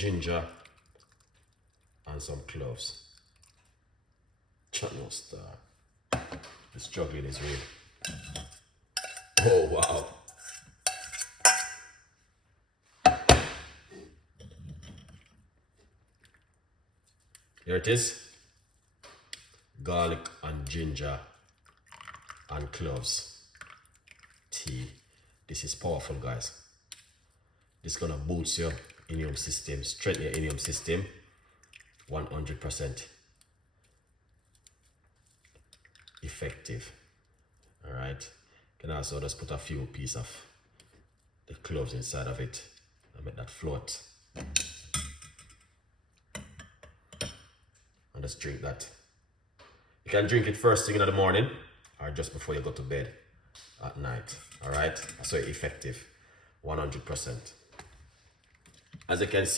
ginger, and some cloves. Channel star. The struggling is real. Oh wow. Here it is. Garlic and ginger and cloves tea. This is powerful, guys. This is gonna boost your immune system, strengthen your immune system 100% effective. All right, you can also just put a few pieces of the cloves inside of it and make that float and just drink that. You can drink it first thing in the morning or just before you go to bed at night. All right, so effective 100%. As you can see,